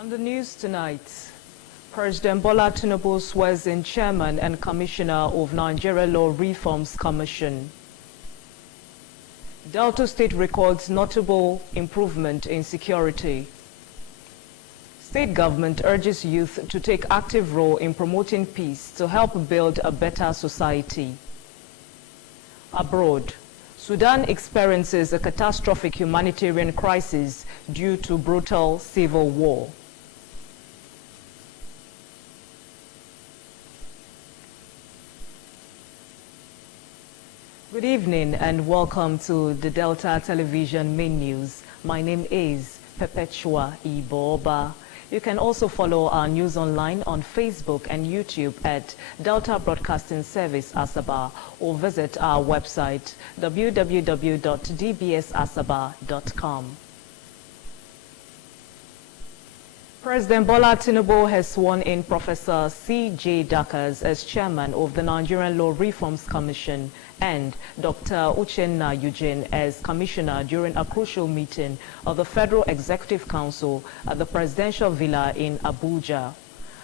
On the news tonight, President Bola Tinubu swears in Chairman and Commissioner of Nigeria Law Reforms Commission. Delta State records notable improvement in security. State government urges youth to take active role in promoting peace to help build a better society. Abroad, Sudan experiences a catastrophic humanitarian crisis due to brutal civil war. Good evening and welcome to the Delta Television main news. My name is Perpetua Iboba. You can also follow our news online on Facebook and YouTube at Delta Broadcasting Service Asaba or visit our website www.dbsasaba.com. President Bola Tinubu has sworn in Professor C.J. Dakas as chairman of the Nigerian Law Reforms Commission and Dr. Uchenna Eugene as commissioner during a crucial meeting of the Federal Executive Council at the Presidential Villa in Abuja.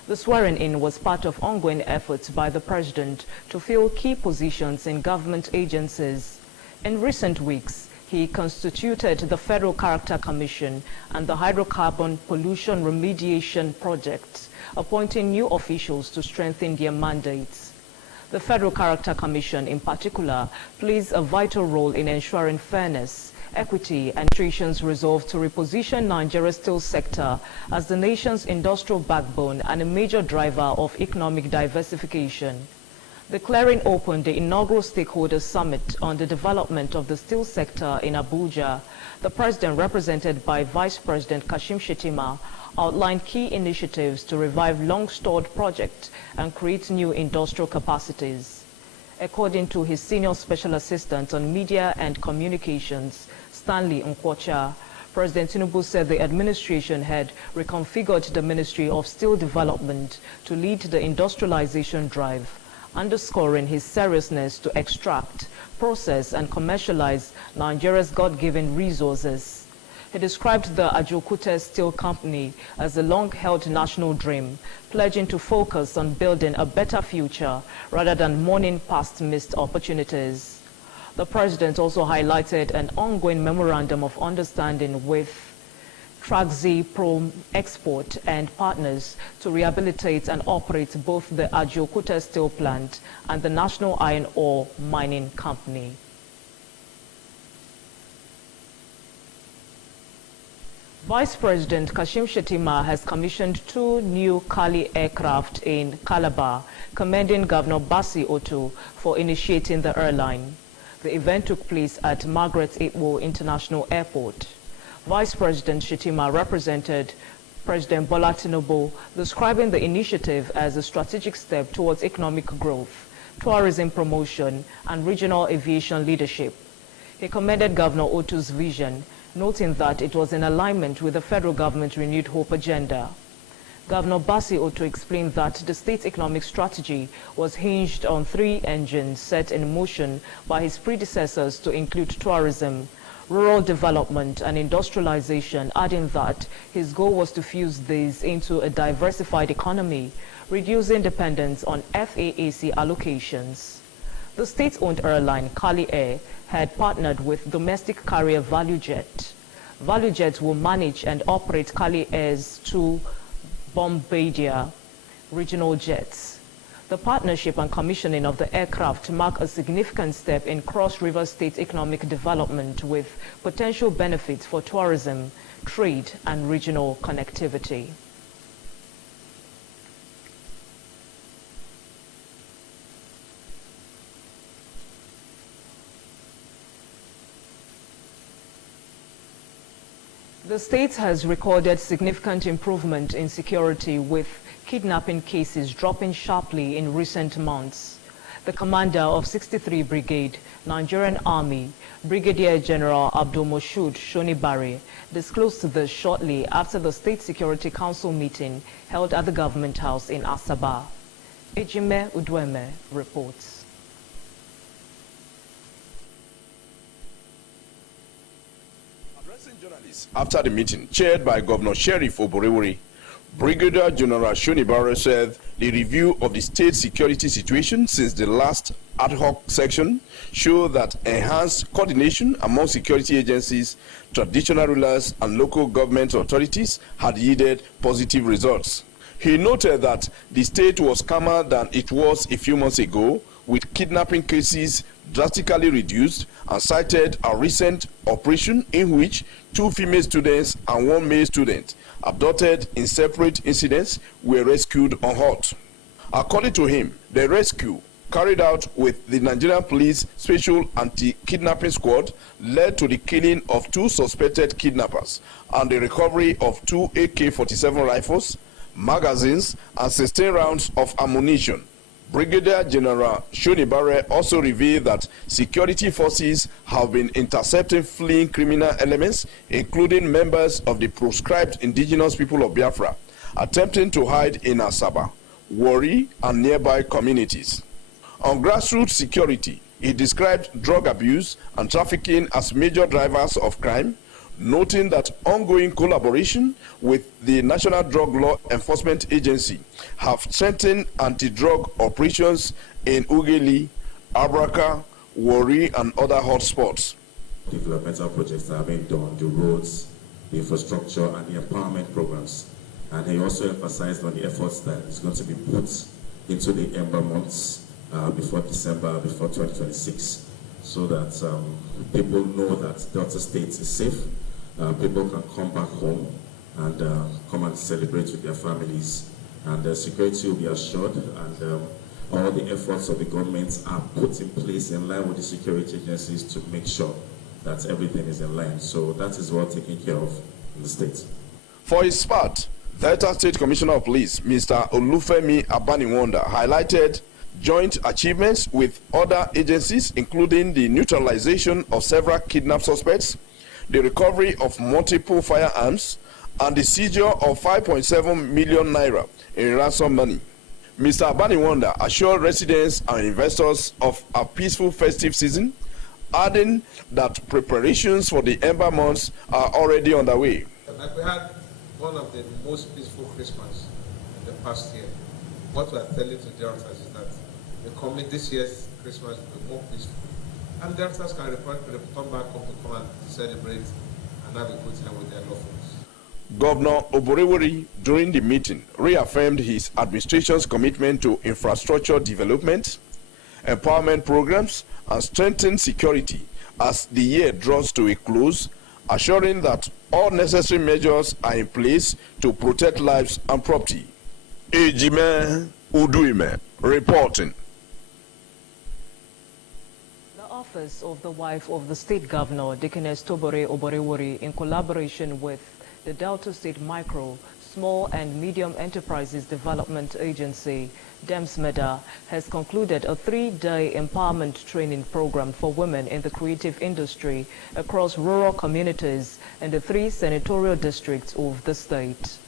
The swearing-in was part of ongoing efforts by the president to fill key positions in government agencies. In recent weeks, he constituted the Federal Character Commission and the Hydrocarbon Pollution Remediation Project, appointing new officials to strengthen their mandates. The Federal Character Commission, in particular, plays a vital role in ensuring fairness, equity, and administration's resolve to reposition Nigeria's steel sector as the nation's industrial backbone and a major driver of economic diversification. Declaring open the inaugural Stakeholders Summit on the development of the steel sector in Abuja, the President, represented by Vice President Kashim Shettima, outlined key initiatives to revive long-stalled projects and create new industrial capacities. According to his Senior Special Assistant on Media and Communications, Stanley Nkwocha, President Tinubu said the administration had reconfigured the Ministry of Steel Development to lead the industrialization drive, underscoring his seriousness to extract, process, and commercialize Nigeria's God-given resources. He described the Ajookute Steel Company as a long-held national dream, pledging to focus on building a better future rather than mourning past missed opportunities. The president also highlighted an ongoing memorandum of understanding with Traxi Pro Export and partners to rehabilitate and operate both the Ajookute Steel Plant and the National Iron Ore Mining Company. Vice President Kashim Shettima has commissioned 2 new Kali aircraft in Calabar, commending Governor Basi Otu for initiating the airline. The event took place at Margaret Atwood International Airport. Vice President Shettima represented President Bola Tinubu, describing the initiative as a strategic step towards economic growth, tourism promotion, and regional aviation leadership. He commended Governor Otu's vision, noting that it was in alignment with the federal government's renewed hope agenda. Governor Basi Otu explained that the state's economic strategy was hinged on 3 engines set in motion by his predecessors to include tourism, rural development, and industrialization, adding that his goal was to fuse these into a diversified economy, reducing dependence on FAAC allocations. The state-owned airline, Kali Air, had partnered with domestic carrier ValueJet. ValueJet will manage and operate Kali Air's 2 Bombardier regional jets. The partnership and commissioning of the aircraft mark a significant step in Cross River State economic development with potential benefits for tourism, trade, and regional connectivity. The state has recorded significant improvement in security, with kidnapping cases dropping sharply in recent months. The commander of 63 Brigade, Nigerian Army, Brigadier General Abdul Moshood Shonibare, disclosed this shortly after the State Security Council meeting held at the Government House in Asaba. Ejime Udweme reports. Journalists after the meeting, chaired by Governor Sheriff Oborewori, Brigadier General Shonibare said the review of the state security situation since the last ad hoc section showed that enhanced coordination among security agencies, traditional rulers, and local government authorities had yielded positive results. He noted that the state was calmer than it was a few months ago, with kidnapping cases drastically reduced, and cited a recent operation in which 2 female students and 1 male student, abducted in separate incidents, were rescued unhurt. According to him, the rescue carried out with the Nigerian Police Special Anti-Kidnapping Squad led to the killing of 2 suspected kidnappers and the recovery of 2 AK-47 rifles, magazines, and 16 rounds of ammunition. Brigadier General Shonibare also revealed that security forces have been intercepting fleeing criminal elements, including members of the proscribed indigenous people of Biafra, attempting to hide in Asaba, Warri, and nearby communities. On grassroots security, he described drug abuse and trafficking as major drivers of crime, noting that ongoing collaboration with the National Drug Law Enforcement Agency have strengthened anti-drug operations in Ughelli, Abraka, Warri, and other hotspots. Developmental projects that are being done, the roads, the infrastructure, and the empowerment programs. And he also emphasized on the efforts that is going to be put into the Ember months before December, before 2026, so that people know that Delta State is safe. People can come back home and come and celebrate with their families, and security will be assured, and all the efforts of the government are put in place in line with the security agencies to make sure that everything is in line. So that is well taken care of in the state. For his part, Delta State Commissioner of Police, Mr. Olufemi Abaniwanda, highlighted joint achievements with other agencies, including the neutralization of several kidnapped suspects, the recovery of multiple firearms, and the seizure of 5.7 million naira in ransom money. Mr. Abaniwanda assured residents and investors of a peaceful festive season, adding that preparations for the Ember months are already underway. Like we had one of the most peaceful Christmas in the past year. What we are telling to Deltas is that this year's Christmas will be more peaceful. And Deltas can return back home to come and celebrate and have a good time with their loved ones. Governor Oborewori, during the meeting, reaffirmed his administration's commitment to infrastructure development, empowerment programs, and strengthened security as the year draws to a close, assuring that all necessary measures are in place to protect lives and property. Ejime Uduime reporting. Office of the wife of the state governor, Dickiness Tobore Oborewori, in collaboration with the Delta State Micro, Small and Medium Enterprises Development Agency, DEMSMEDA, has concluded a 3-day empowerment training program for women in the creative industry across rural communities in the 3 senatorial districts of the state.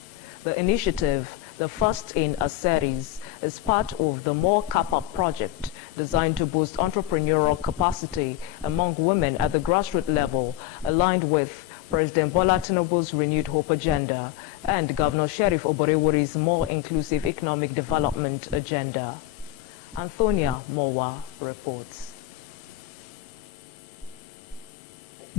The initiative, the first in a series, is part of the More Kappa project, designed to boost entrepreneurial capacity among women at the grassroots level, aligned with President Bola Tinubu's renewed hope agenda and Governor Sheriff Oborewori's more inclusive economic development agenda. Antonia Mowa reports.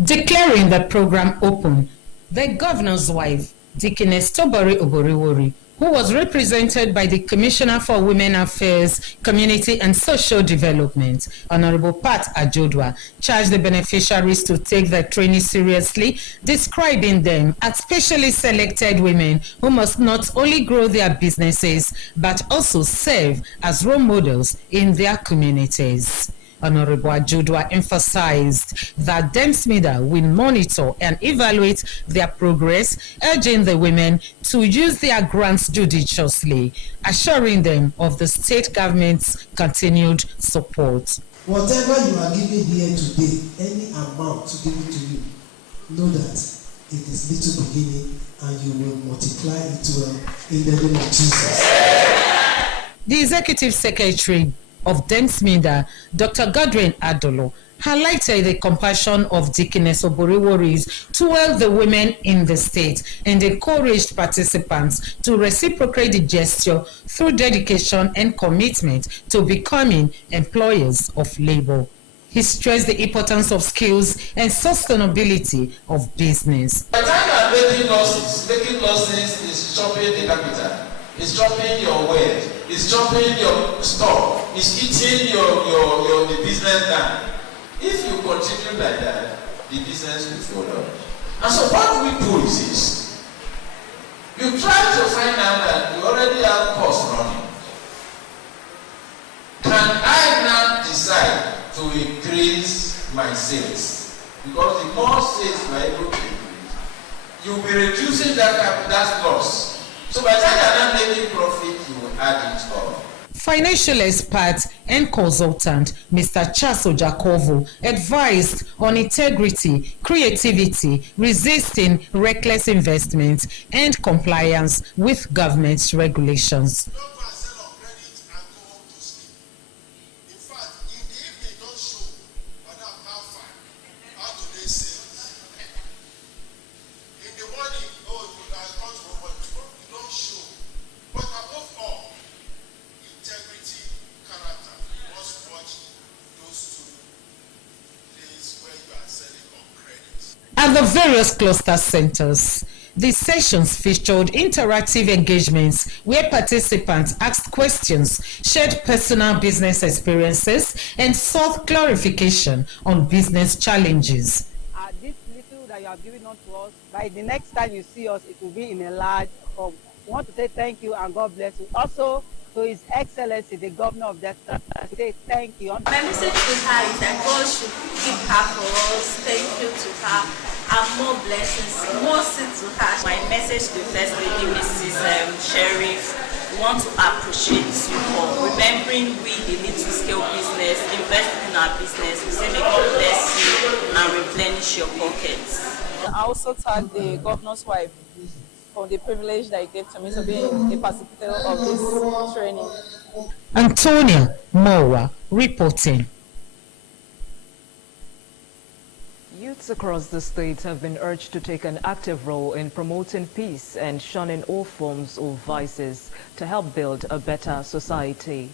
Declaring the program open, the governor's wife, Dickiness Tobore Oborewori, who was represented by the Commissioner for Women Affairs, Community and Social Development, Honorable Pat Ajodwa, charged the beneficiaries to take their training seriously, describing them as specially selected women who must not only grow their businesses, but also serve as role models in their communities. Honorable Ajodwa emphasized that DEMSMEDA will monitor and evaluate their progress, urging the women to use their grants judiciously, assuring them of the state government's continued support. Whatever you are giving here today, any amount to give it to you, know that it is little beginning and you will multiply it well in the name of Jesus. The Executive Secretary of DEMSMEDA, Dr. Godwin Adolo, highlighted the compassion of Dickiness Oboriworis toward the women in the state and encouraged participants to reciprocate the gesture through dedication and commitment to becoming employers of labor. He stressed the importance of skills and sustainability of business. By the time you are making losses is chopping the capital, is chopping your wealth, is chopping your stock, is eating the business down. If you continue like that, the business will fall down. And so what we do is this. You try to find out that you already have costs running. Can I now decide to increase my sales? Because the more sales you are able to increase, you will be reducing that loss. So by the time you are not making profit, you will add it up. Financial expert and consultant Mr. Chaso Jacovo advised on integrity, creativity, resisting reckless investments, and compliance with government's regulations. At the various cluster centers, the sessions featured interactive engagements where participants asked questions, shared personal business experiences, and sought clarification on business challenges. This little that you have given on to us, by the next time you see us, it will be in a large form. We want to say thank you and God bless you. Also, to His Excellency, the Governor of Delta, say thank you. My message to her is that God should keep her for us. Thank you to her and more blessings, more seeds to her. My message to First Lady Mrs. Sheriff, we want to appreciate you for remembering we, the little scale business, investing in our business. We say may God bless you and replenish your pockets. I also thank the governor's wife for the privilege that he gave to me to be a participator of this training. Antonia Mowa reporting. Youths across the state have been urged to take an active role in promoting peace and shunning all forms of vices to help build a better society.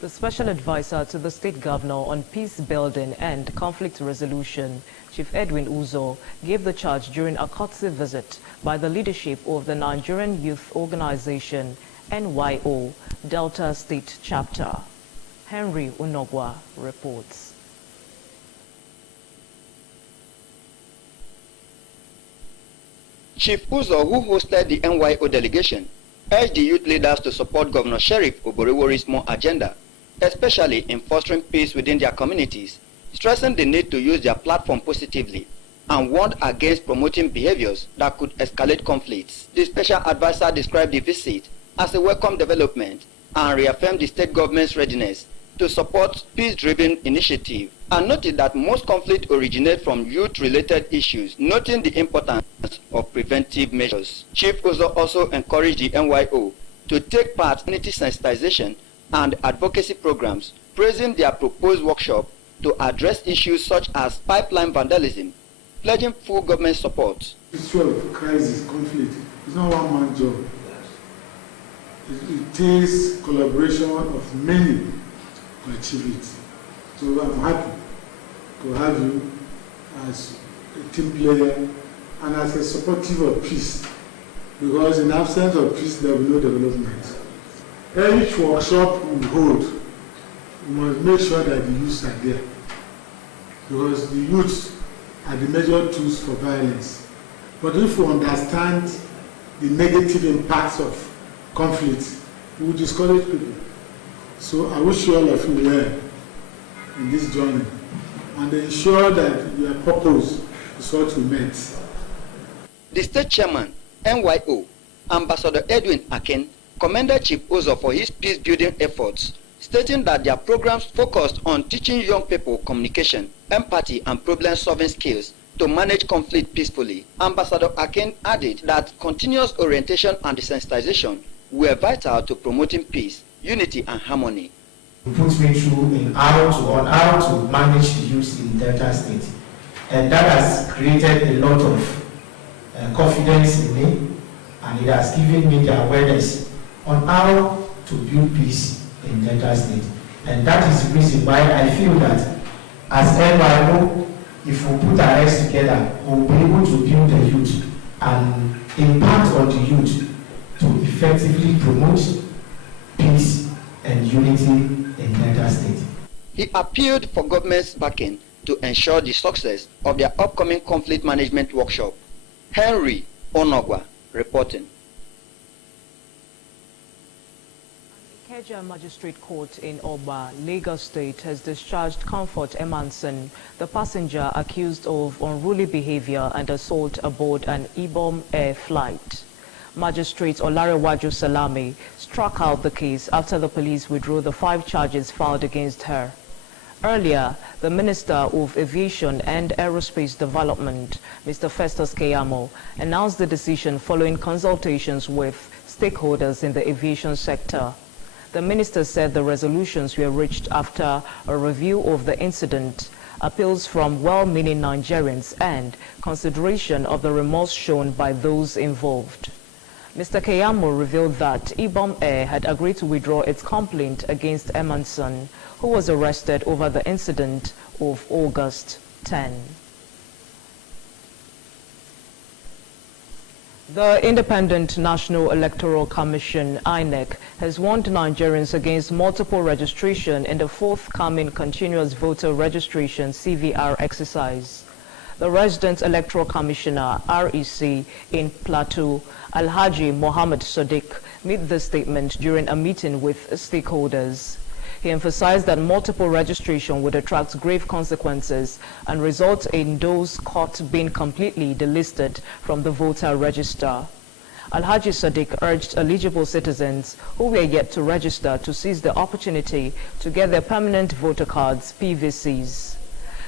The Special Advisor to the State Governor on Peace Building and Conflict Resolution, Chief Edwin Uzo, gave the charge during a courtesy visit by the leadership of the Nigerian Youth Organization, NYO, Delta State Chapter. Henry Unogwa reports. Chief Uzo, who hosted the NYO delegation, urged the youth leaders to support Governor Sheriff Oboriwori's more agenda, especially in fostering peace within their communities, stressing the need to use their platform positively, and warned against promoting behaviors that could escalate conflicts. The special advisor described the visit as a welcome development and reaffirmed the state government's readiness to support peace-driven initiative, and noted that most conflict originate from youth-related issues, noting the importance of preventive measures. Chief Uzo also encouraged the NYO to take part in community sensitization and advocacy programs, praising their proposed workshop to address issues such as pipeline vandalism, pledging full government support. This issue of crisis, conflict, is not one man job. It takes collaboration of many to achieve it. So I'm happy to have you as a team player and as a supportive of peace, because in absence of peace there will be no development. Each workshop we hold, we must make sure that the youths are there, because the youths are the major tools for violence. But if we understand the negative impacts of conflict, we will discourage people. So I wish you all of you well in this journey and ensure that your purpose is what we meant. The state chairman, NYO, Ambassador Edwin Akin, commended Chief Uzo for his peace-building efforts, stating that their programs focused on teaching young people communication, empathy, and problem-solving skills to manage conflict peacefully. Ambassador Akin added that continuous orientation and desensitization were vital to promoting peace, unity, and harmony. put me through on how to manage the youth in Delta State. And that has created a lot of confidence in me, and it has given me the awareness on how to build peace in Delta State. And that is the reason why I feel that as NYO, if we put our heads together, we'll be able to build the youth and impact on the youth to effectively promote peace and unity in Delta State. He appealed for government's backing to ensure the success of their upcoming conflict management workshop. Henry Onogwa reporting. Ikeja Magistrate Court in Oba, Lagos State, has discharged Comfort Emanson, the passenger accused of unruly behavior and assault aboard an Ibom Air flight. Magistrate Olarewaju Salami struck out the case after the police withdrew the 5 charges filed against her. Earlier, the Minister of Aviation and Aerospace Development, Mr. Festus Keyamo, announced the decision following consultations with stakeholders in the aviation sector. The minister said the resolutions were reached after a review of the incident, appeals from well-meaning Nigerians, and consideration of the remorse shown by those involved. Mr. Keyamo revealed that Ibom Air had agreed to withdraw its complaint against Emanson, who was arrested over the incident of August 10. The Independent National Electoral Commission, INEC, has warned Nigerians against multiple registration in the forthcoming Continuous Voter Registration CVR exercise. The Resident Electoral Commissioner, REC, in Plateau, Alhaji Mohammed Sadiq, made this statement during a meeting with stakeholders. He emphasized that multiple registration would attract grave consequences and result in those caught being completely delisted from the voter register. Alhaji Sadiq urged eligible citizens who were yet to register to seize the opportunity to get their permanent voter cards, PVCs.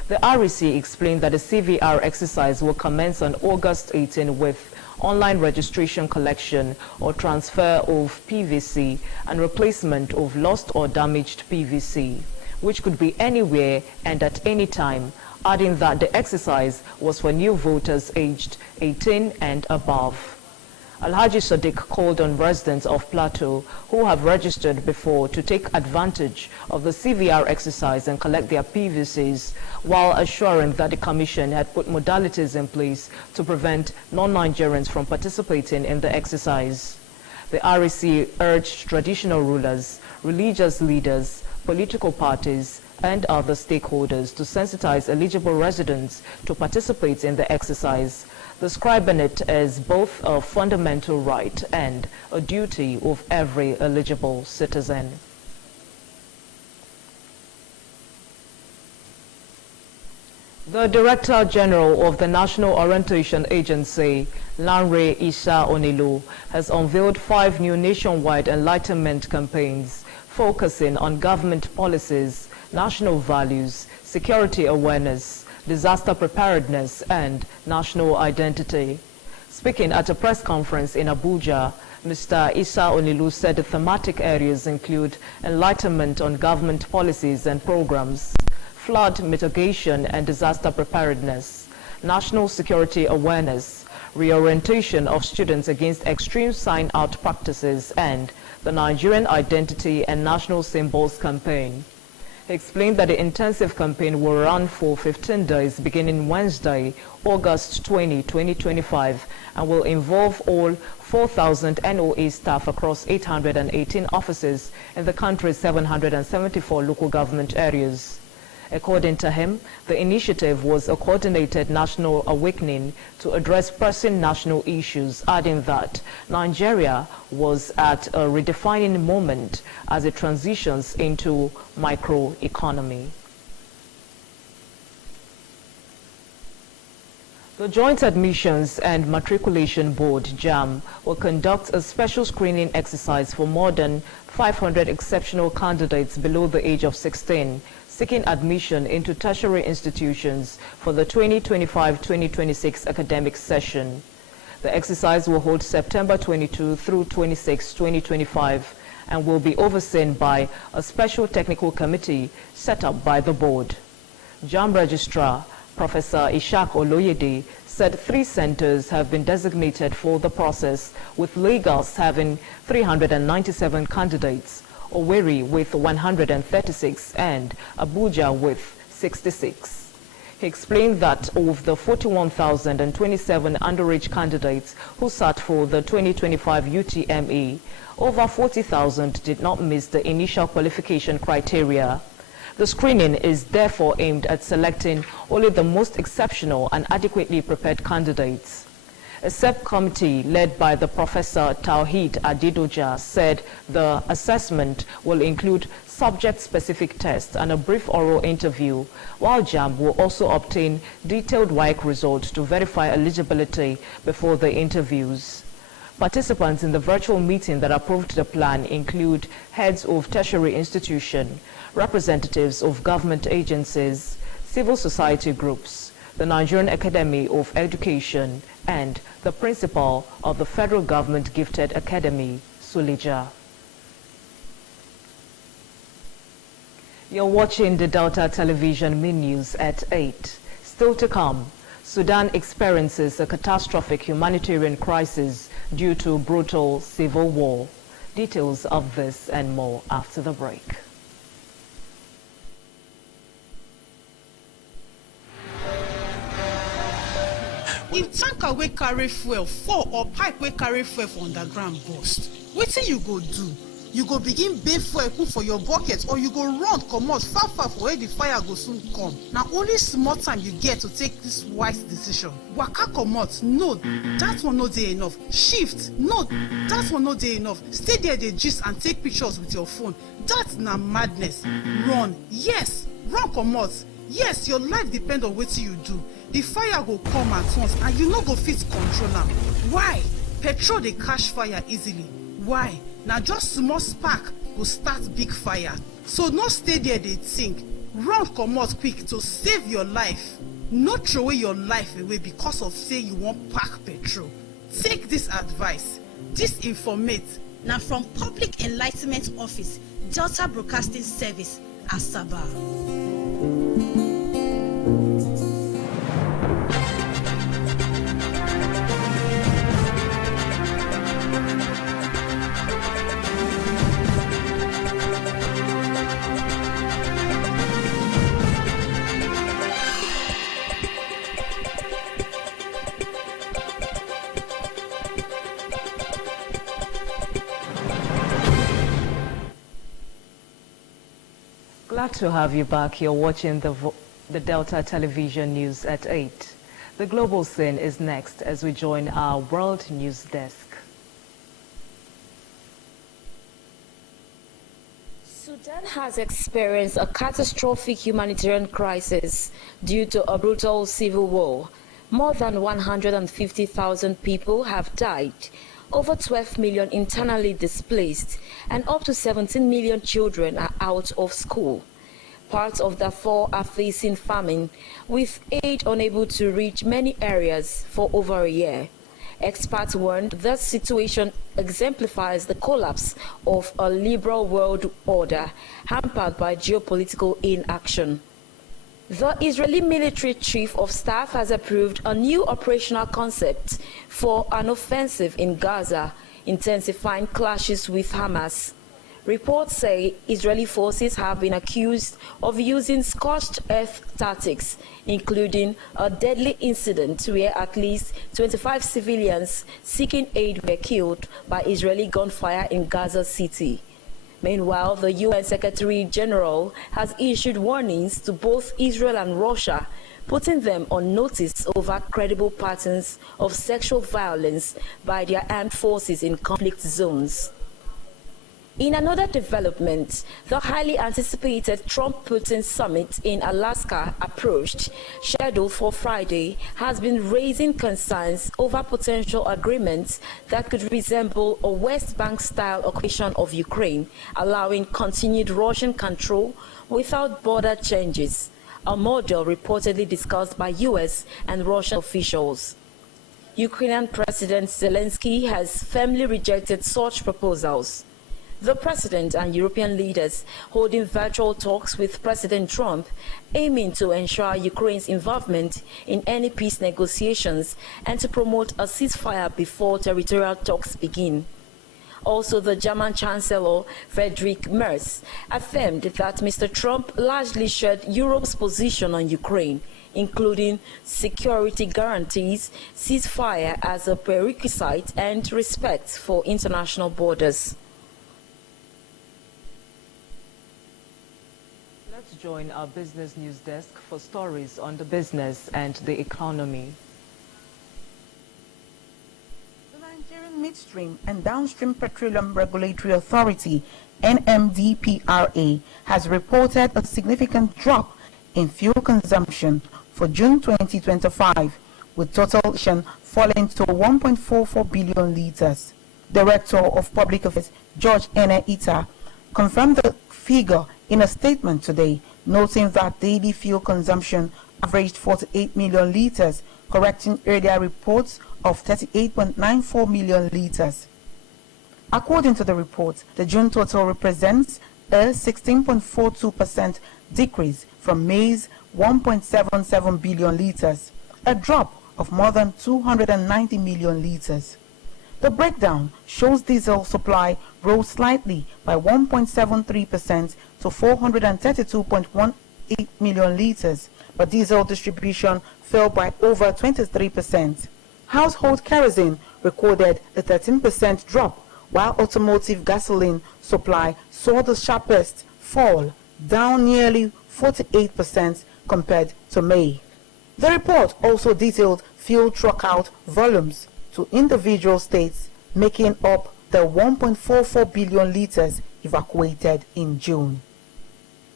The REC explained that the CVR exercise will commence on August 18 with online registration collection or transfer of PVC and replacement of lost or damaged PVC, which could be anywhere and at any time, adding that the exercise was for new voters aged 18 and above. Alhaji Sadiq called on residents of Plateau who have registered before to take advantage of the CVR exercise and collect their PVCs, while assuring that the Commission had put modalities in place to prevent non-Nigerians from participating in the exercise. The REC urged traditional rulers, religious leaders, political parties, and other stakeholders to sensitize eligible residents to participate in the exercise, describing it as both a fundamental right and a duty of every eligible citizen. The Director General of the National Orientation Agency, Lanre Isa Onilu, has unveiled 5 new nationwide enlightenment campaigns focusing on government policies, national values, security awareness, disaster preparedness, and national identity. Speaking at a press conference in Abuja, Mr. Isa Onilu said the thematic areas include enlightenment on government policies and programs, flood mitigation and disaster preparedness, national security awareness, reorientation of students against extreme sign-out practices, and the Nigerian Identity and National Symbols campaign. He explained that the intensive campaign will run for 15 days beginning Wednesday, August 20, 2025, and will involve all 4,000 NOA staff across 818 offices in the country's 774 local government areas. According to him, the initiative was a coordinated national awakening to address pressing national issues, adding that Nigeria was at a redefining moment as it transitions into microeconomy. The Joint Admissions and Matriculation Board, JAMB, will conduct a special screening exercise for more than 500 exceptional candidates below the age of 16 seeking admission into tertiary institutions for the 2025-2026 academic session. The exercise will hold September 22 through 26, 2025, and will be overseen by a special technical committee set up by the board. JAMB Registrar Professor Ishak Oloyede said 3 centers have been designated for the process, with Lagos having 397 candidates, Owerri with 136 and Abuja with 66. He explained that of the 41,027 underage candidates who sat for the 2025 UTME, over 40,000 did not miss the initial qualification criteria. The screening is therefore aimed at selecting only the most exceptional and adequately prepared candidates. A subcommittee led by the Professor Tawhid Adidoja said the assessment will include subject-specific tests and a brief oral interview, while JAMB will also obtain detailed WAEC results to verify eligibility before the interviews. Participants in the virtual meeting that approved the plan include heads of tertiary institution, representatives of government agencies, civil society groups, the Nigerian Academy of Education, and the principal of the Federal Government Gifted Academy, Suleja. You're watching the Delta Television News at 8. Still to come, Sudan experiences a catastrophic humanitarian crisis due to brutal civil war. Details of this and more after the break. If tanker wey carry fuel fall or pipe wey carry fuel for underground burst, wetin you go do? You go begin bail fuel put for your bucket, or you go run comot far for where the fire go soon come. Na only small time you get to take this wise decision. Waka comot, no, that one no dey enough. Shift, no, that one no dey enough. Stay there dey gist and take pictures with your phone. That na madness. Run, yes, run comot. Yes, your life depend on wetin you do. The fire go come at once and you no go fit control am. Why? Petrol dey catch fire easily. Why? Na just small spark go start big fire. So no stay there dey think. Run comot quick to save your life. No throw away your life away because of say you wan pack petrol. Take this advice. This informate na from Public Enlightenment Office, Delta Broadcasting Service, Asaba. Glad to have you back. You're watching the Delta Television News at 8. The global scene is next as we join our World News Desk. Sudan has experienced a catastrophic humanitarian crisis due to a brutal civil war. More than 150,000 people have died, over 12 million internally displaced, and up to 17 million children are out of school. Parts of Darfur are facing famine, with aid unable to reach many areas for over a year. Experts warned that situation exemplifies the collapse of a liberal world order hampered by geopolitical inaction. The Israeli military chief of staff has approved a new operational concept for an offensive in Gaza, intensifying clashes with Hamas. Reports say Israeli forces have been accused of using scorched earth tactics, including a deadly incident where at least 25 civilians seeking aid were killed by Israeli gunfire in Gaza City. Meanwhile, the UN Secretary General has issued warnings to both Israel and Russia, putting them on notice over credible patterns of sexual violence by their armed forces in conflict zones. In another development, the highly anticipated Trump-Putin summit in Alaska approached, scheduled for Friday, has been raising concerns over potential agreements that could resemble a West Bank-style occupation of Ukraine, allowing continued Russian control without border changes, a model reportedly discussed by US and Russian officials. Ukrainian President Zelensky has firmly rejected such proposals. The president and European leaders holding virtual talks with President Trump, aiming to ensure Ukraine's involvement in any peace negotiations and to promote a ceasefire before territorial talks begin. Also, the German Chancellor, Friedrich Merz, affirmed that Mr. Trump largely shared Europe's position on Ukraine, including security guarantees, ceasefire as a prerequisite, and respect for international borders. Let's join our business news desk for stories on the business and the economy. Midstream and Downstream Petroleum Regulatory Authority, NMDPRA, has reported a significant drop in fuel consumption for June 2025, with total consumption falling to 1.44 billion liters. Director of Public Affairs George Ene Ita confirmed the figure in a statement today, noting that daily fuel consumption averaged 48 million liters, correcting earlier reports of 38.94 million liters. According to the report, the June total represents a 16.42% decrease from May's 1.77 billion liters, a drop of more than 290 million liters. The breakdown shows diesel supply rose slightly by 1.73% to 432.18 million liters, but diesel distribution fell by over 23%. Household kerosene recorded a 13% drop, while automotive gasoline supply saw the sharpest fall, down nearly 48% compared to May. The report also detailed fuel truck-out volumes to individual states, making up the 1.44 billion liters evacuated in June.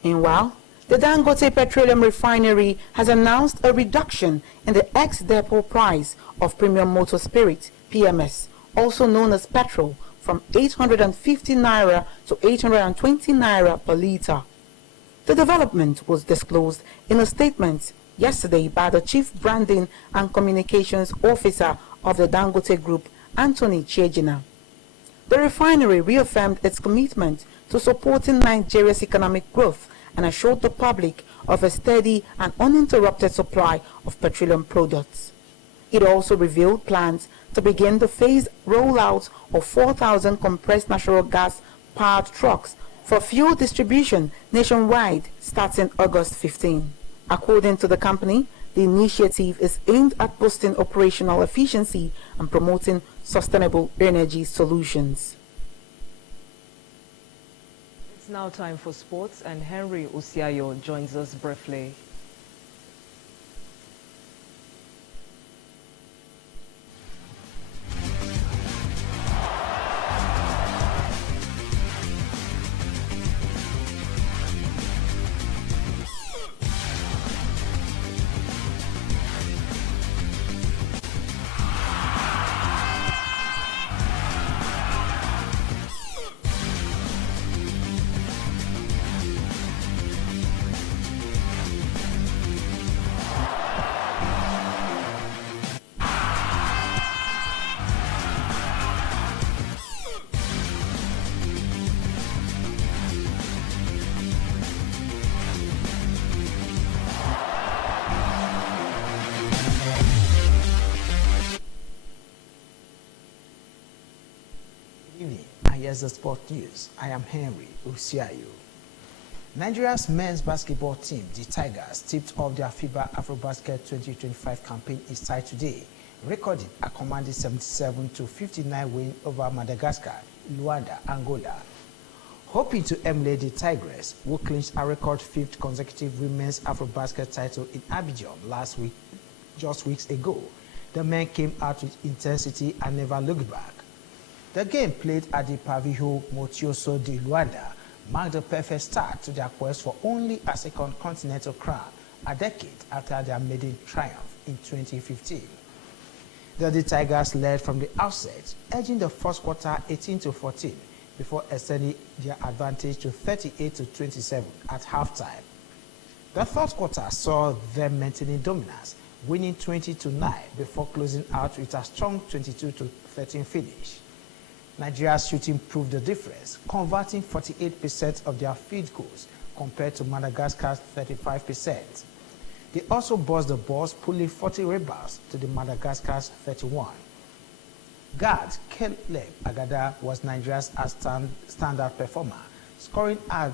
Meanwhile, the Dangote Petroleum Refinery has announced a reduction in the ex-depot price of premium motor spirit, PMS, also known as petrol, from 850 naira to 820 naira per litre. The development was disclosed in a statement yesterday by the Chief Branding and Communications Officer of the Dangote Group, Anthony Chejina. The refinery reaffirmed its commitment to supporting Nigeria's economic growth and assured the public of a steady and uninterrupted supply of petroleum products. It also revealed plans to begin the phased rollout of 4,000 compressed natural gas-powered trucks for fuel distribution nationwide starting August 15. According to the company, the initiative is aimed at boosting operational efficiency and promoting sustainable energy solutions. It's now time for sports, and Henry Usiayo joins us briefly. Here's the sport news. I am Henry Usiayo. Nigeria's men's basketball team, the Tigers, tipped off their FIBA AfroBasket 2025 campaign is tied today, recording a commanding 77-59 win over Madagascar, Luanda, Angola. Hoping to emulate the Tigers, who clinched a record 5th consecutive women's AfroBasket title in Abidjan last week, just weeks ago, the men came out with intensity and never looked back. The game, played at the Pavillon Motioso de Luanda, marked the perfect start to their quest for only a second continental crown, a decade after their maiden triumph in 2015. The Tigers led from the outset, edging the first quarter 18-14 before extending their advantage to 38-27 at halftime. The third quarter saw them maintaining dominance, winning 20-9 before closing out with a strong 22-13 finish. Nigeria's shooting proved the difference, converting 48% of their field goals compared to Madagascar's 35%. They also buzzed the balls, pulling 40 rebounds to the Madagascar's 31. Guard Caleb Agada was Nigeria's standout performer, scoring a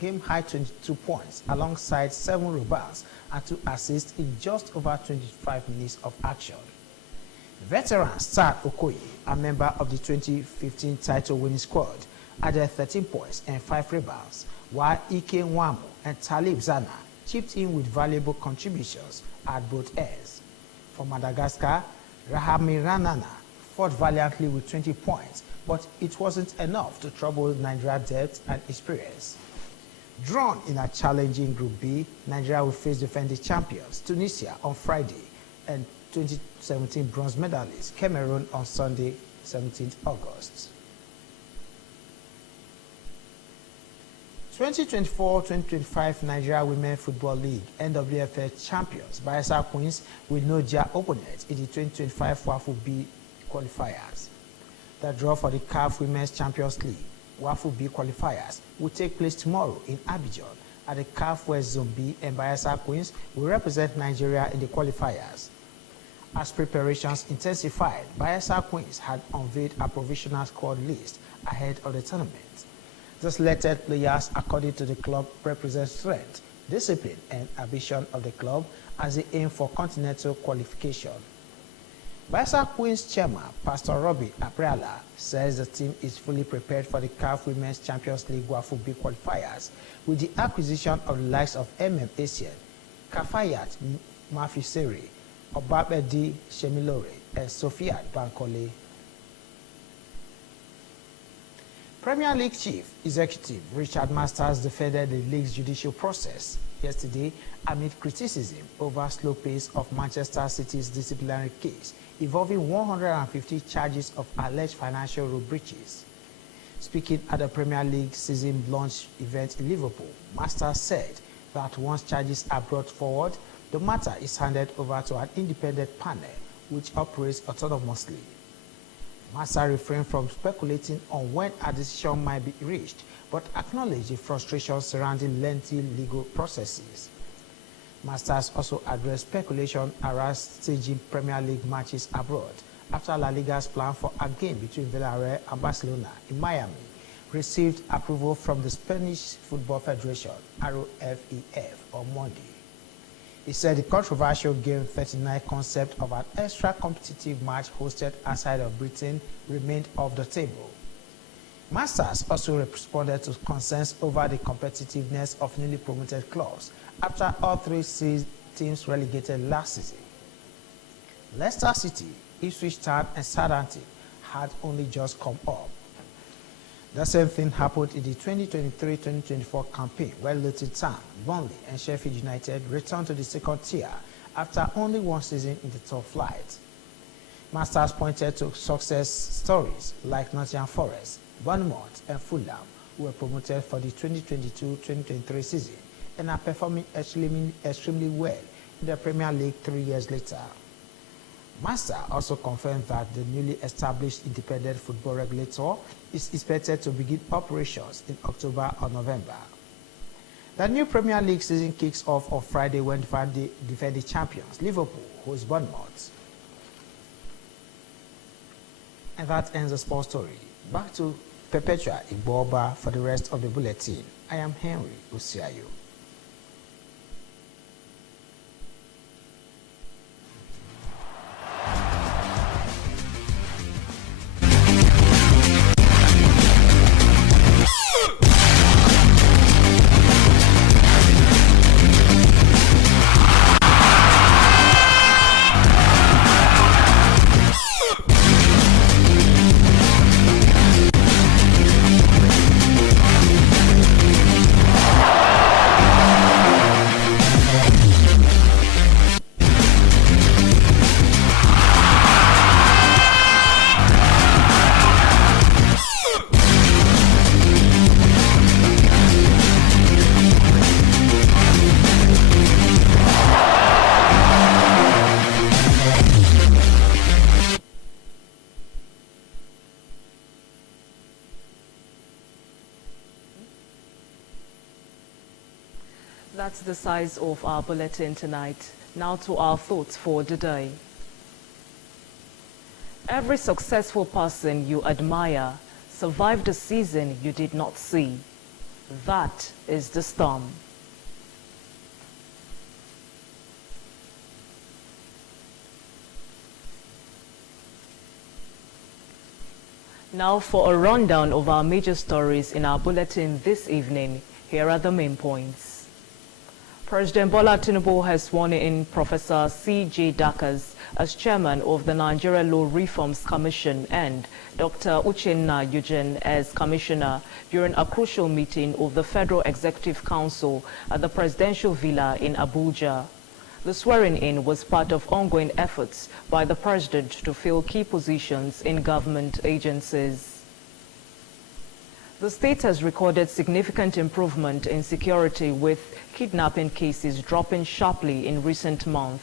game-high 22 points alongside 7 rebounds and 2 assists in just over 25 minutes of action. Veteran Star Okoye, a member of the 2015 title-winning squad, added 13 points and 5 rebounds, while Ike Nwamo and Talib Zana chipped in with valuable contributions at both ends. For Madagascar, Rahami Ranana fought valiantly with 20 points, but it wasn't enough to trouble Nigeria's depth and experience. Drawn in a challenging Group B, Nigeria will face defending champions Tunisia on Friday and 2017 bronze medalist Cameroon on Sunday, 17th August. 2024-2025 Nigeria Women Football League NWFL champions Bayelsa Queens will know their opponent in the 2025 WAFU B qualifiers. The draw for the CAF Women's Champions League WAFU B qualifiers will take place tomorrow in Abidjan at the CAF West Zone B, and Bayelsa Queens will represent Nigeria in the qualifiers. As preparations intensified, Bayelsa Queens had unveiled a provisional squad list ahead of the tournament. The selected players, according to the club, represent strength, discipline, and ambition of the club as they aim for continental qualification. Bayelsa Queens chairman, Pastor Robbie Apriala, says the team is fully prepared for the CAF Women's Champions League WAFU B qualifiers with the acquisition of the likes of Essien, Kafayat Mafiseri, Obabedi Shemilore, and Sophia Bankole. Premier League Chief Executive Richard Masters defended the league's judicial process yesterday amid criticism over slow pace of Manchester City's disciplinary case involving 150 charges of alleged financial rule breaches. Speaking at the Premier League season launch event in Liverpool, Masters said that once charges are brought forward, the matter is handed over to an independent panel which operates autonomously. Massa refrained from speculating on when a decision might be reached, but acknowledged the frustration surrounding lengthy legal processes. Masters also addressed speculation around staging Premier League matches abroad after La Liga's plan for a game between Villarreal and Barcelona in Miami received approval from the Spanish Football Federation, ROFEF, on Monday. He said the controversial Game 39 concept of an extra competitive match hosted outside of Britain remained off the table. Masters also responded to concerns over the competitiveness of newly promoted clubs after all 3 teams relegated last season. Leicester City, Ipswich Town, and Southampton had only just come up. The same thing happened in the 2023-2024 campaign where Luton Town, Burnley, and Sheffield United returned to the second tier after only one season in the top flight. Masters pointed to success stories like Nottingham Forest, Bournemouth, and Fulham, who were promoted for the 2022-2023 season and are performing extremely well in the Premier League 3 years later. Master also confirmed that the newly established independent football regulator is expected to begin operations in October or November. The new Premier League season kicks off on Friday when the defending champions Liverpool host Bournemouth. And that ends the sports story. Back to Perpetua Igboba for the rest of the bulletin. I am Henry Osiayo. That's the size of our bulletin tonight. Now to our thoughts for the day. Every successful person you admire survived a season you did not see. That is the storm. Now for a rundown of our major stories in our bulletin this evening, here are the main points. President Bola Tinubu has sworn in Professor C.J. Dakas as chairman of the Nigeria Law Reforms Commission and Dr. Uchenna Eugene as commissioner during a crucial meeting of the Federal Executive Council at the Presidential Villa in Abuja. The swearing-in was part of ongoing efforts by the president to fill key positions in government agencies. The state has recorded significant improvement in security, with kidnapping cases dropping sharply in recent months.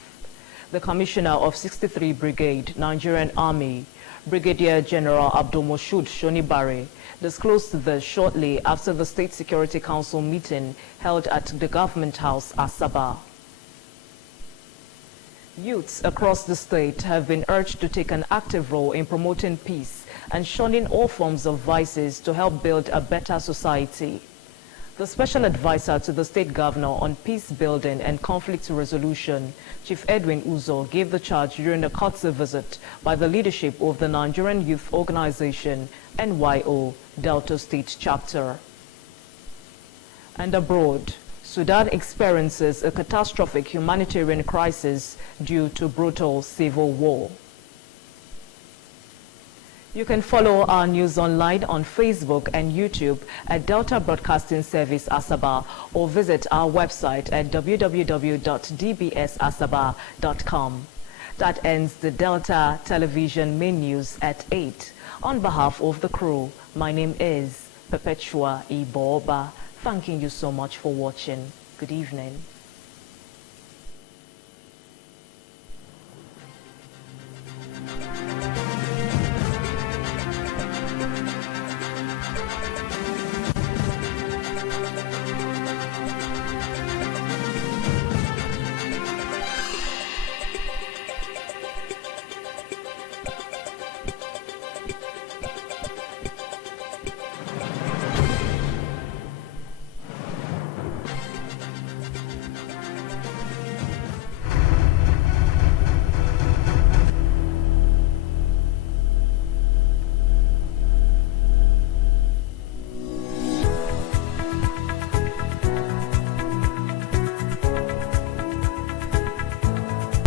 The Commissioner of 63 Brigade, Nigerian Army, Brigadier General Abdulmoshood Shonibare, disclosed this shortly after the State Security Council meeting held at the Government House, Asaba. Youths across the state have been urged to take an active role in promoting peace and shunning all forms of vices to help build a better society. The Special Advisor to the State Governor on Peace Building and Conflict Resolution, Chief Edwin Uzo, gave the charge during a courtesy visit by the leadership of the Nigerian Youth Organization, NYO, Delta State Chapter. And abroad, Sudan experiences a catastrophic humanitarian crisis due to brutal civil war. You can follow our news online on Facebook and YouTube at Delta Broadcasting Service Asaba, or visit our website at www.dbsasaba.com. That ends the Delta Television main news at 8. On behalf of the crew, my name is Perpetua Iboba. Thanking you so much for watching. Good evening.